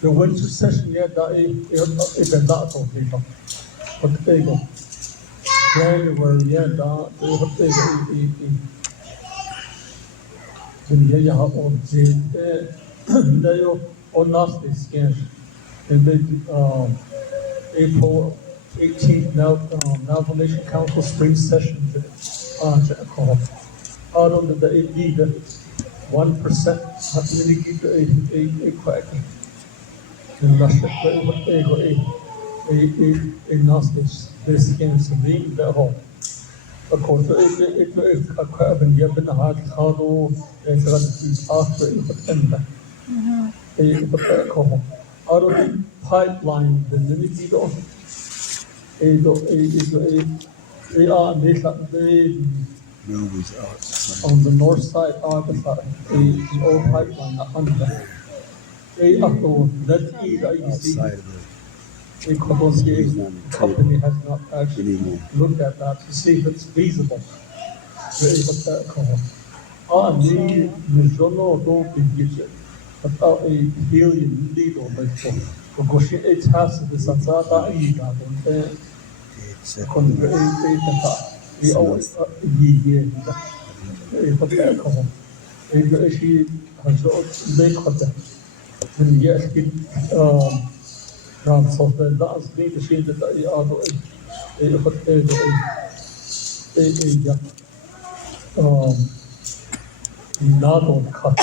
The winter session yet that even that of people. But they go. January yeah that they the on the on last sketch and they April 18th now Navigation Council Spring Session call out on the lead 1% really give a quack in Russia what they go a Gnostics this is the whole of course it a crab and given the hard how it's got to be after a call out of the pipeline the little they are on the north side of the old pipeline under they are to that is a company has not actually looked at that to see if it's feasible. No big about a helium legal because it has the Sansata Ida we always she has make and yes so that's me the shade that I not on cut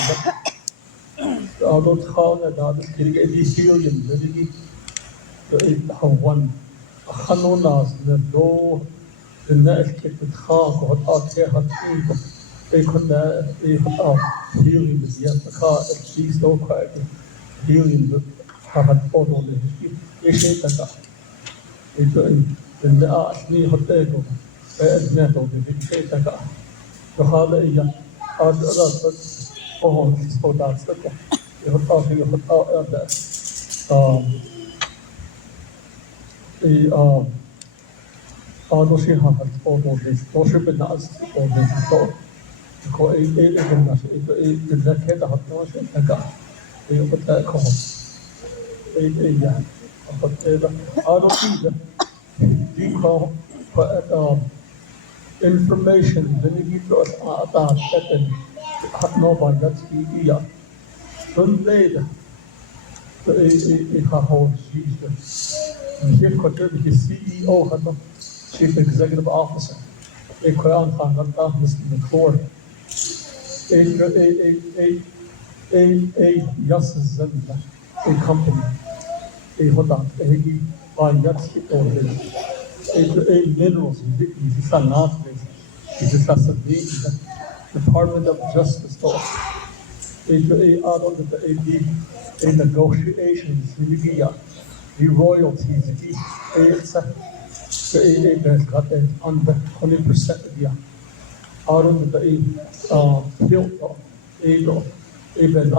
although how that getting a helium one Hanonas the door the next kit with half or out here had they could helium is yet the car at least no quite helium that have all the issue that in the art me hotel net of the shape that the holiday other oh so that's okay you have talking about the although she has all this social business all this so ko it the kid have no shit and you put that call yeah but out of the call for information when you give us about that nobody that's the don't they the whole Jesus here could be CEO Chief Executive Officer a crown on Mr. McClure a Yasses a company a hold on by Yatsi or a minerals is Sanostee is a Department of Justice law a out of the negotiations the royalties it's got it under 20% yeah out of the field even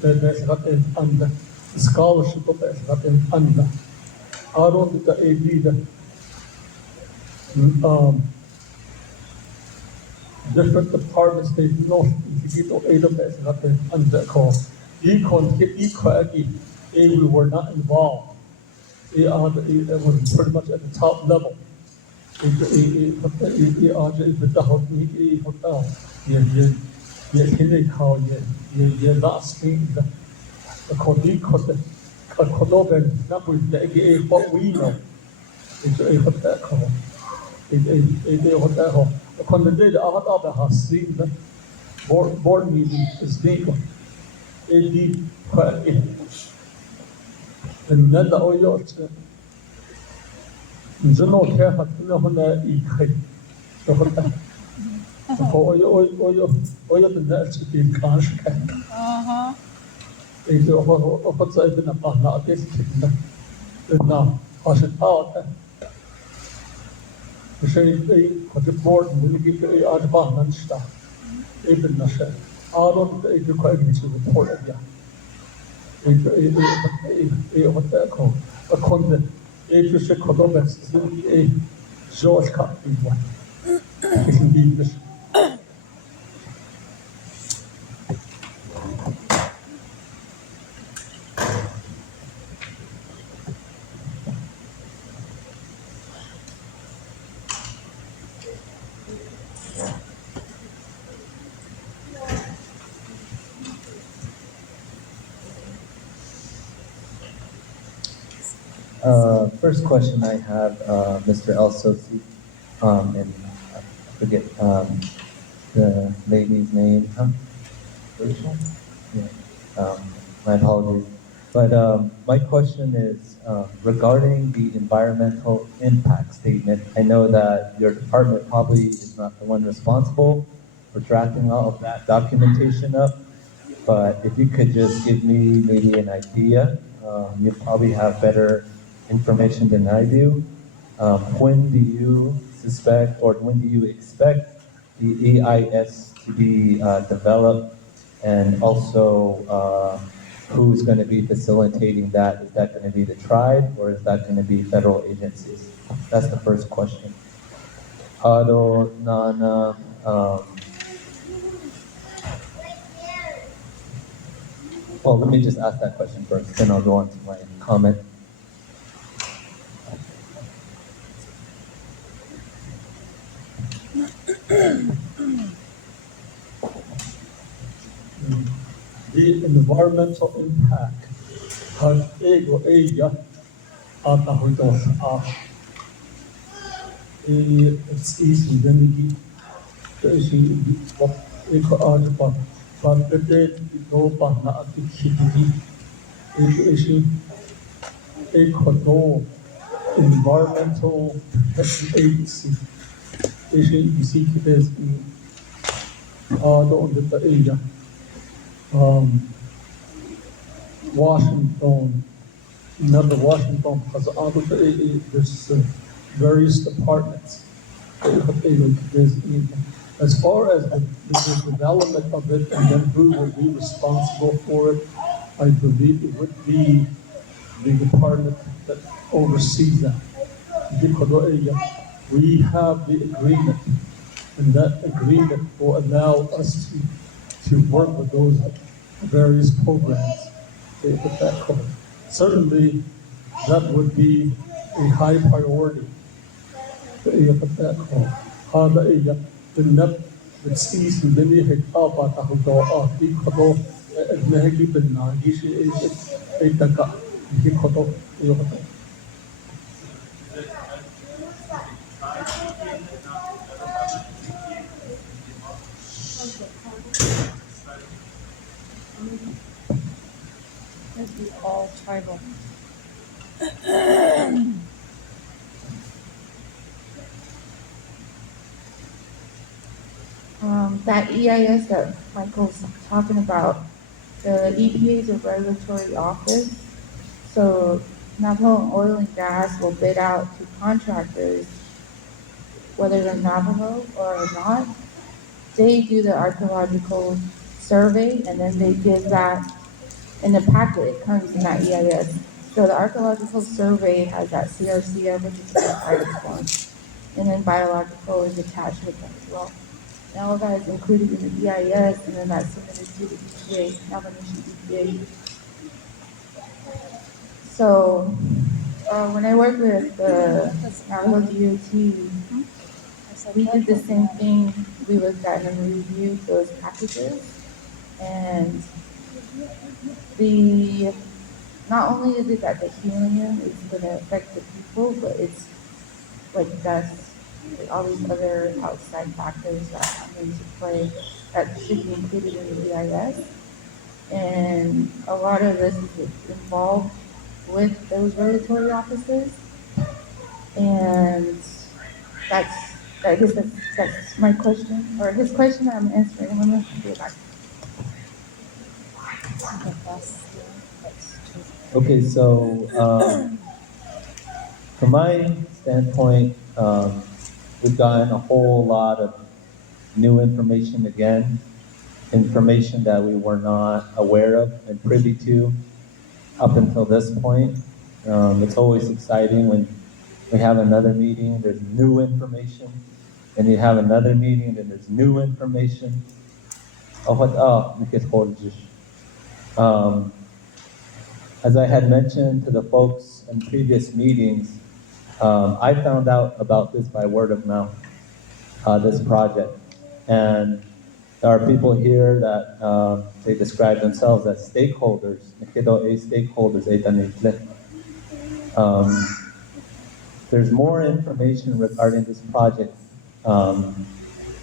there's got it under the scholarship of there's got it under out of the AD different departments they know you get eight of there's got it under call equally we were not involved it was pretty much at the top level what we know upon the day the has seen the board meeting is legal and then the oil no care hat hona so oil the next in cash what's even about not this now I should out the board will give you advance stuff even the share out of the quite to report yeah what they call a content if you could a George Cup one. It can be this First question I have, Mr. Elsosi, and I forget the lady's name, huh? Rachel? Yeah. My apologies. But my question is regarding the environmental impact statement. I know that your department probably is not the one responsible for drafting all of that documentation up, but if you could just give me maybe an idea, you probably have better information than I do. When do you suspect or when do you expect the EIS to be developed? And also, who's going to be facilitating that? Is that going to be the tribe or is that going to be federal agencies? That's the first question. Hado, Nana, well, let me just ask that question first, then I'll go on to my comment. The environmental impact has ego ella ata hoitos it's easy then she what eko arpa but the no pa na ati khiti issue eko no environmental protection agency issue you see is the area Washington, remember Washington, because there's various departments. As far as the development of it and then who will be responsible for it, I believe it would be the department that oversees that. We have the agreement, and that agreement will allow us to work with those various programs. With that covered. Certainly, that would be a high priority. With that covered. Hada iya, the it's easy, then you hit up at a hotel, the kodo, nehgi benagi, a taka, the kodo, It'd be all tribal. That EIS that Michael's talking about, the EPA is a regulatory office. So Navajo Oil and Gas will bid out to contractors, whether they're Navajo or not. They do the archaeological survey and then they give that in the packet. It comes in that EIS. So the archaeological survey has that CRCF, which is the item form, and then biological is attached with that as well. And all that is included in the EIS, and then that's submitted to the EPA, Navajo Nation EPA. So when I worked with the Navajo DOT, we did the same thing. We looked at and reviewed those packages, and the not only is it that the helium is going to affect the people, but it's like dust, like all these other outside factors that come into play that should be included in the EIS. And a lot of this is involved with those regulatory officers. And I guess that's my question, or his question that I'm answering. Let me go back. Okay, so from my standpoint, we've gotten a whole lot of new information again, information that we were not aware of and privy to up until this point. It's always exciting when we have another meeting, there's new information, and you have another meeting, and there's new information. Um, as I had mentioned to the folks in previous meetings, I found out about this by word of mouth, this project. And there are people here that they describe themselves as stakeholders, There's more information regarding this project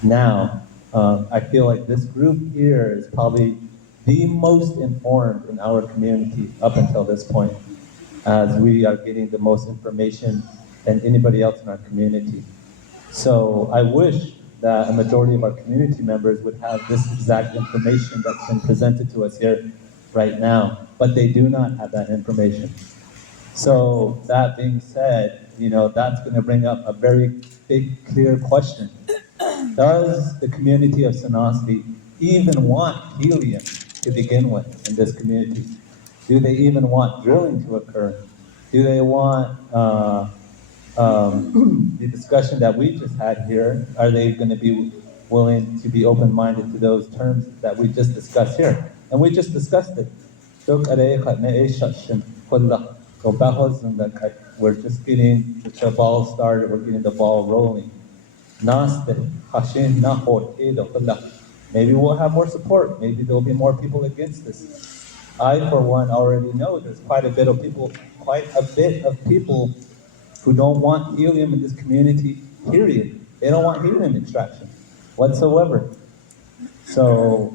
now. I feel like this group here is probably the most informed in our community up until this point, as we are getting the most information than anybody else in our community. So I wish that a majority of our community members would have this exact information that's been presented to us here right now, but they do not have that information. So that being said, that's going to bring up a very big, clear question. Does the community of Sanostee even want helium to begin with in this community? Do they even want drilling to occur? Do they want the discussion that we just had here? Are they going to be willing to be open-minded to those terms that we just discussed here? And we just discussed it. So we're just getting the ball started, we're getting the ball rolling. Maybe we'll have more support, maybe there'll be more people against this. I, for one, already know there's quite a bit of people who don't want helium in this community, period. They don't want helium extraction whatsoever. So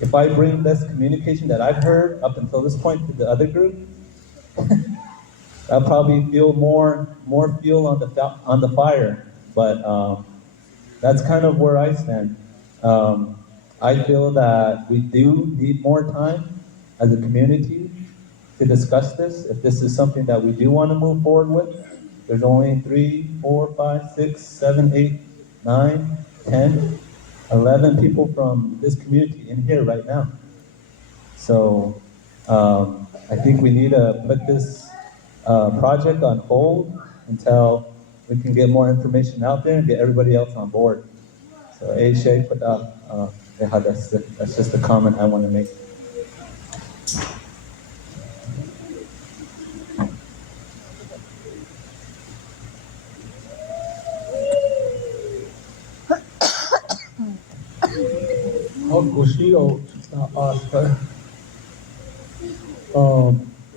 if I bring this communication that I've heard up until this point to the other group, I'll probably feel more fuel on the fire. But that's kind of where I stand. I feel that we do need more time as a community to discuss this. If this is something that we do want to move forward with, there's only 3, 4, 5, 6, 7, 8, 9, 10, 11 people from this community in here right now. So I think we need to put this project on hold until we can get more information out there and get everybody else on board. So, that's just a comment I want to make.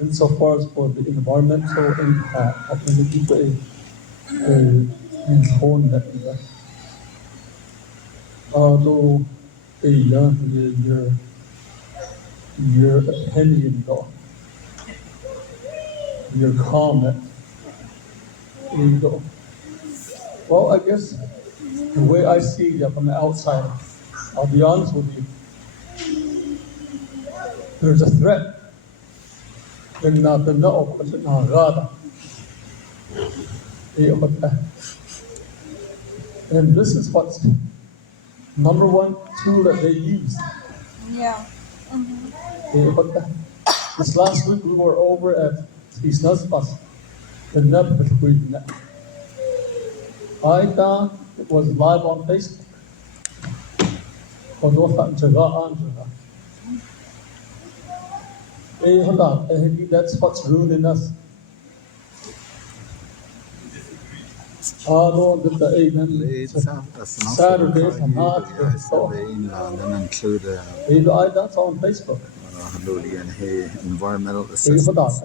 Insofar as for the environmental impact of the EPA in Hornet, although your opinion, though, your comment, well, I guess the way I see it from the outside, I'll be honest with you, there's a threat. And this is what's number one tool that they use. Yeah. This last week we were over at East Nasbas, the Neb between. I thought it was live on Facebook. That's what's ruining us. Saturday from that's on Facebook. environmental assistance.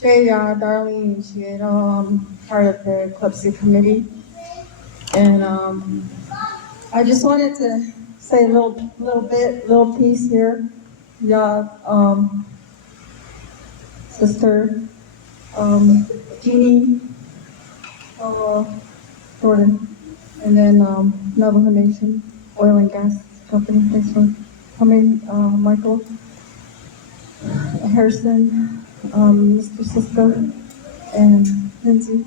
Shay, Darlene, she, part of the Clubsy committee. And I just wanted to say a little piece here. Yeah, Sister Jeannie Jordan, and then Navajo Nation Oil and Gas Company. Thanks for coming, Michael Harrison, Mr. Cisco, and Lindsay,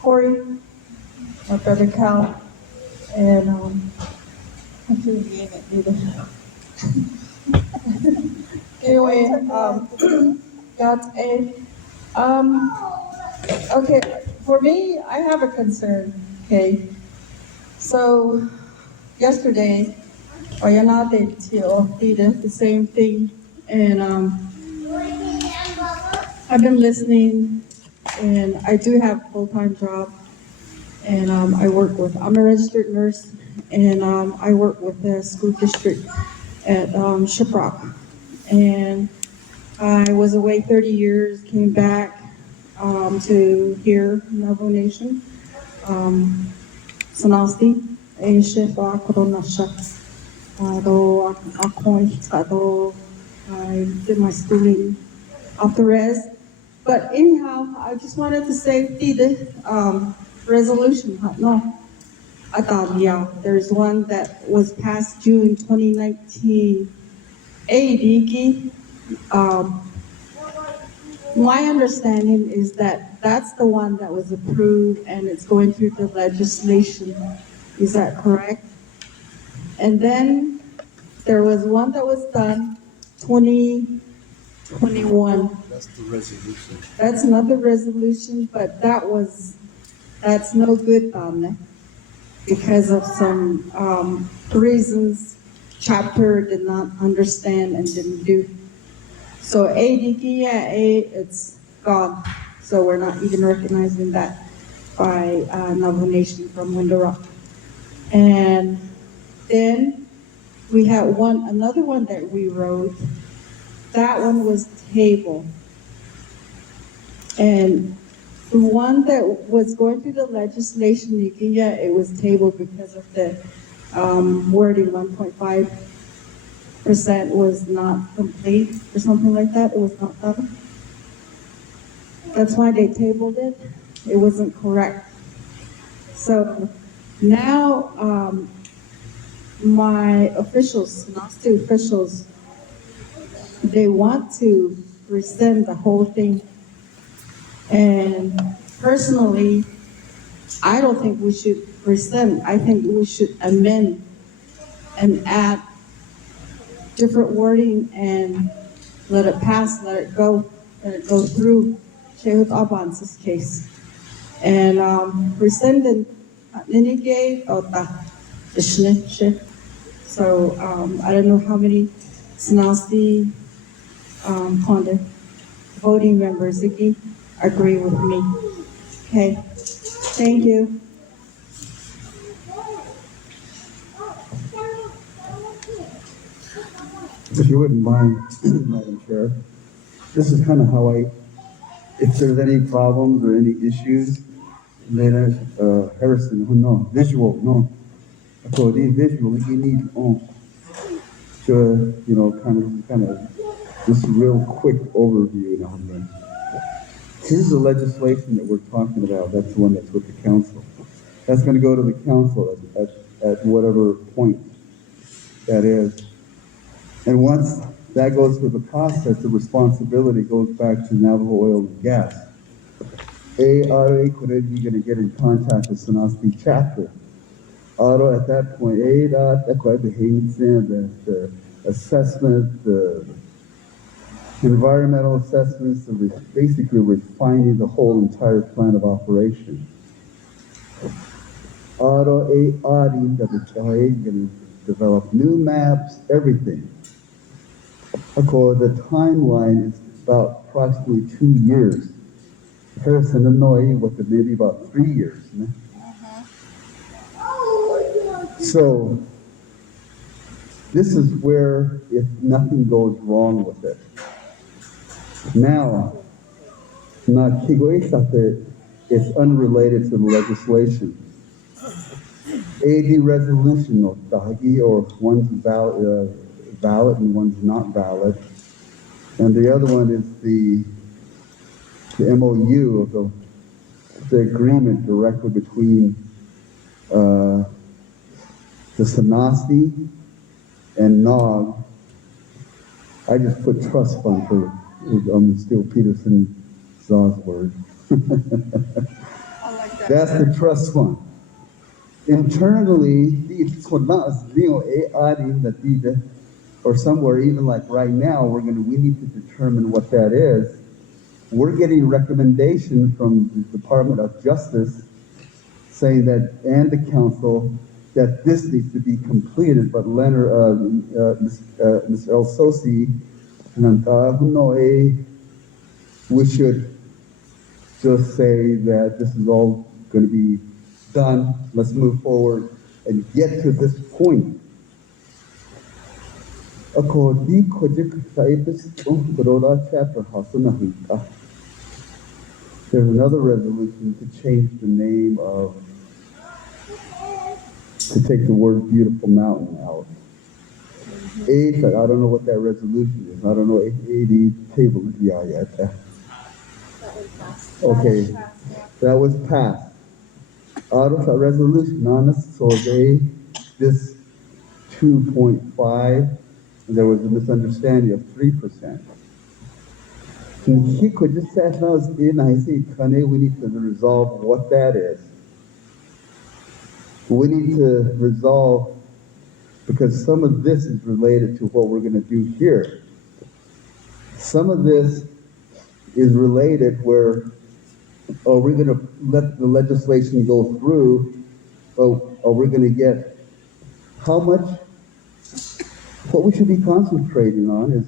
Corey, my brother Cal, and I should be in it either. Anyway, that's a Okay, for me, I have a concern, okay? So yesterday, Oyanate Tio did the same thing, and I've been listening, and I do have a full-time job, and I'm a registered nurse, and I work with the school district at Shiprock. And I was away 30 years, came back to here, Navajo Nation, Sanostee, Asia, Corona Ado, Ado, I did my schooling off the res. But anyhow, I just wanted to say, the resolution, no, I thought, yeah, there's one that was passed June 2019. Hey, Diki, my understanding is that that's the one that was approved and it's going through the legislation. Is that correct? And then there was one that was done 2021. That's the resolution. That's another resolution, but that's no good, because of some reasons chapter did not understand and didn't do. So ADKIA, it's gone. So we're not even recognizing that by Navajo Nation from Window Rock. And then we had another one that we wrote. That one was tabled. And the one that was going through the legislation, it was tabled because of the wording 1.5% was not complete or something like that. It was not done. That's why they tabled it. It wasn't correct. So now my officials, Sanostee officials, they want to rescind the whole thing. And personally, I don't think we should rescind. I think we should amend and add different wording and let it pass, let it go through Shehut Abans's case. And rescinded Ninigay Ota Ishniche. So I don't know how many Sanostee Conde voting members agree with me. Okay, thank you. If you wouldn't mind, Madam Chair, this is kind of how if there's any problems or any issues, later, Harrison, no, visual, no. So the visual, you need, to, kind of, just a real quick overview now and then. Here's the legislation that we're talking about. That's the one that's with the council. That's going to go to the council at whatever point that is. And once that goes through the process, the responsibility goes back to Navajo Oil and Gas. ARA could be going to get in contact with Sanostee chapter. Auto at that point, the assessment, the environmental assessments, basically refining the whole entire plan of operation. Auto going to develop new maps, everything. The timeline is about approximately 2 years. Harrison, Illinois, maybe about 3 years. So, this is where, if nothing goes wrong with it. Now, it's unrelated to the legislation. AD resolution, or one's valid and one's not valid. And the other one is the MOU of the agreement directly between the Sanostee and NOG. I just put trust fund for Steele Peterson Zaw's word. That's the trust fund. Internally, or somewhere, even like right now, we need to determine what that is. we're getting recommendation from the Department of Justice saying that, and the council, that this needs to be completed, but Mr. El Sosi, we should just say that this is all going to be done. Let's move forward and get to this point. There's another resolution to change the name of, to take the word beautiful mountain out. I don't know what that resolution is. I don't know. 80 table. Yeah. Okay, that was passed. Out of a resolution on us, so this 2.5, there was a misunderstanding of 3%. He could just say, I see, we need to resolve what that is. We need to resolve, because some of this is related to what we're going to do here. Some of this is related where, we're going to let the legislation go through, or we're going to get how much. What we should be concentrating on is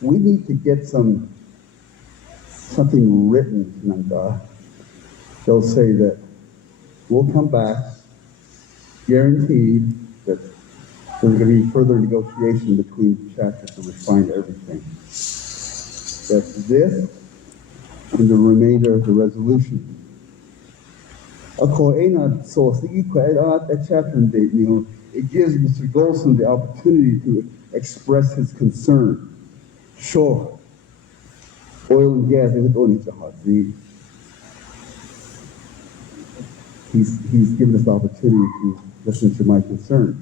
we need to get something written, and they'll say that we'll come back, guaranteed that there's going to be further negotiation between the chapters to refine everything. That's this and the remainder of the resolution. It gives Mr. Golson the opportunity to express his concern. Sure, oil and gas, he's given us the opportunity to listen to my concern.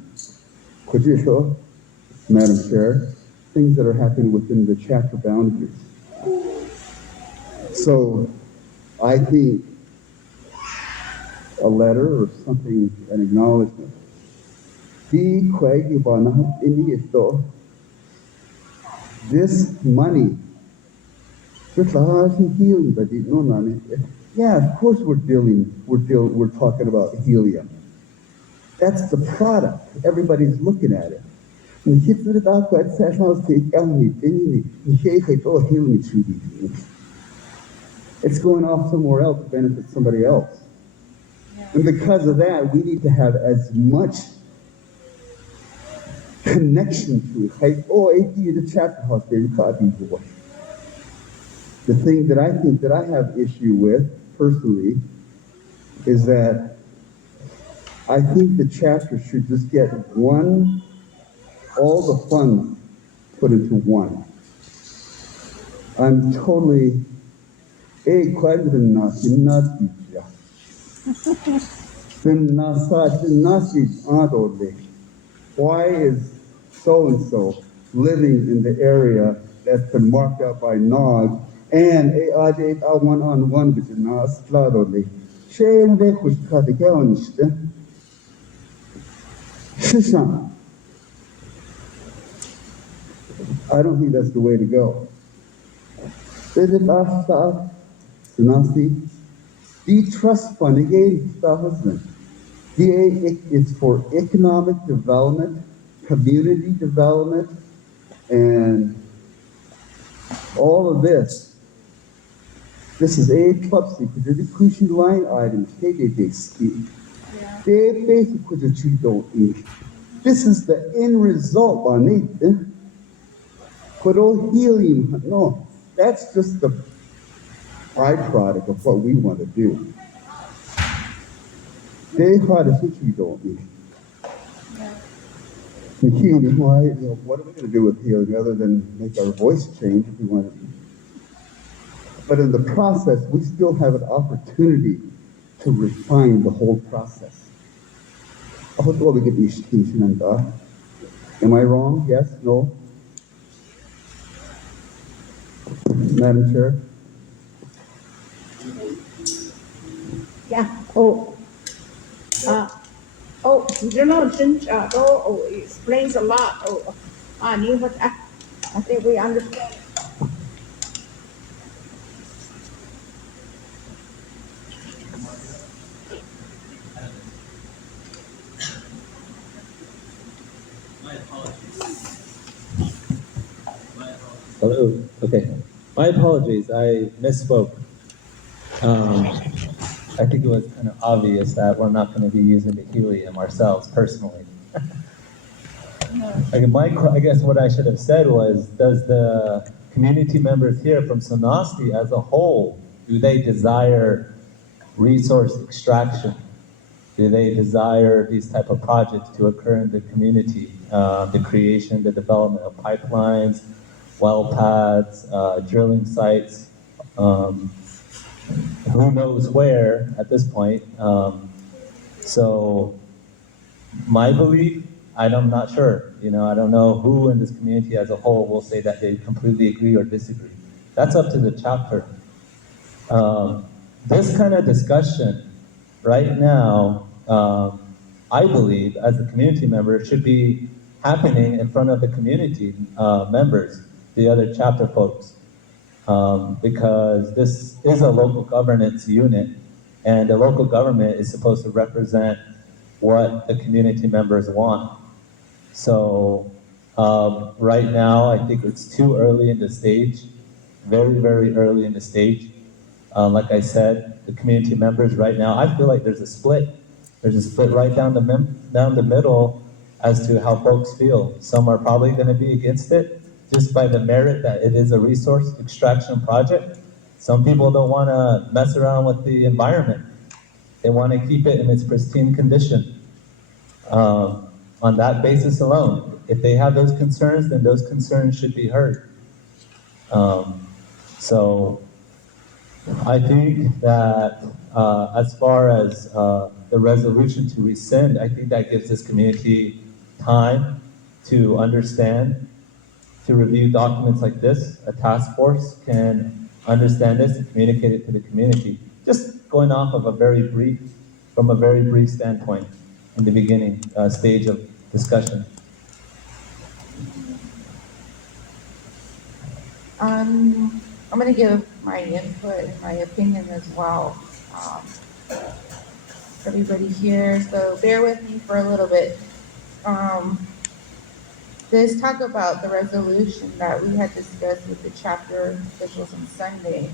Could you show, Madam Chair, things that are happening within the chapter boundaries? So I think a letter or something, an acknowledgement. This money, yeah, of course we're talking about helium. That's the product. Everybody's looking at it. It's going off somewhere else to benefit somebody else. And because of that, we need to have as much connection to it. The chapter house there, you can't be boy. The thing that I think that I have issue with, personally, is that I think the chapter should just get all the funds put into one. I'm totally, why is so-and-so living in the area that's been marked out by NOG and one-on-one with Nas Fladorly? I don't think that's the way to go. Sanostee, the trust fund again, it's for economic development, community development, and all of this. This is a clubsy, because the cushy line items, they ski. They basically don't eat. This is the end result on it. But helium, no, that's just the byproduct of what we want to do. They hard as we don't eat. Helium, what are we going to do with helium other than make our voice change if we want to? But in the process, we still have an opportunity to refine the whole process. Am I wrong? Yes? No? Madam Chair? Yeah. General explains a lot. I think we understand. Hello. Okay. My apologies. I misspoke. I think it was kind of obvious that we're not going to be using the helium ourselves personally. I guess what I should have said was, does the community members here from Sanostee as a whole, do they desire resource extraction? Do they desire these type of projects to occur in the community? The creation, the development of pipelines, well pads, drilling sites, who knows where at this point. So my belief, I'm not sure. I don't know who in this community as a whole will say that they completely agree or disagree. That's up to the chapter. This kind of discussion right now, I believe, as a community member, should be happening in front of the community members, the other chapter folks, because this is a local governance unit, and the local government is supposed to represent what the community members want. So right now, I think it's too early in the stage, very, very early in the stage. Like I said, the community members right now, I feel like there's a split. There's a split right down the middle as to how folks feel. Some are probably going to be against it just by the merit that it is a resource extraction project. Some people don't want to mess around with the environment. They want to keep it in its pristine condition. On that basis alone, if they have those concerns, then those concerns should be heard. So I think that as far as the resolution to rescind, I think that gives this community time to understand, to review documents like this. A task force can understand this and communicate it to the community. Just going off of from a very brief standpoint in the beginning stage of discussion. I'm going to give my input and my opinion as well. Everybody here, so bear with me for a little bit. Let's talk about the resolution that we had discussed with the chapter officials on Sunday.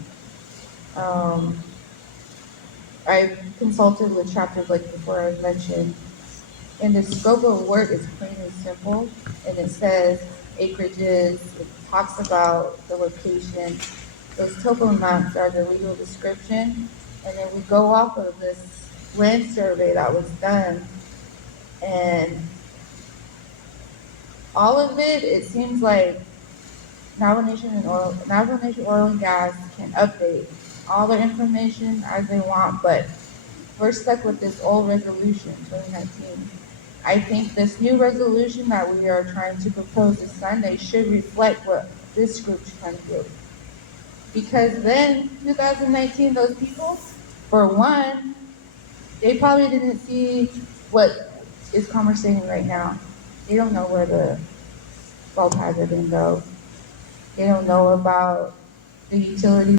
I consulted with chapters like before I mentioned, and the scope of work is plain and simple, and it says acreages, it talks about the location. Those topo maps are the legal description, and then we go off of this land survey that was done, and all of it seems like Navajo Nation Oil and Gas can update all their information as they want, but we're stuck with this old resolution, 2019. I think this new resolution that we are trying to propose this Sunday should reflect what this group's trying to do. Because then, 2019, those people, for one, they probably didn't see what is conversating right now. They don't know where the well pads are going to go. They don't know about the utility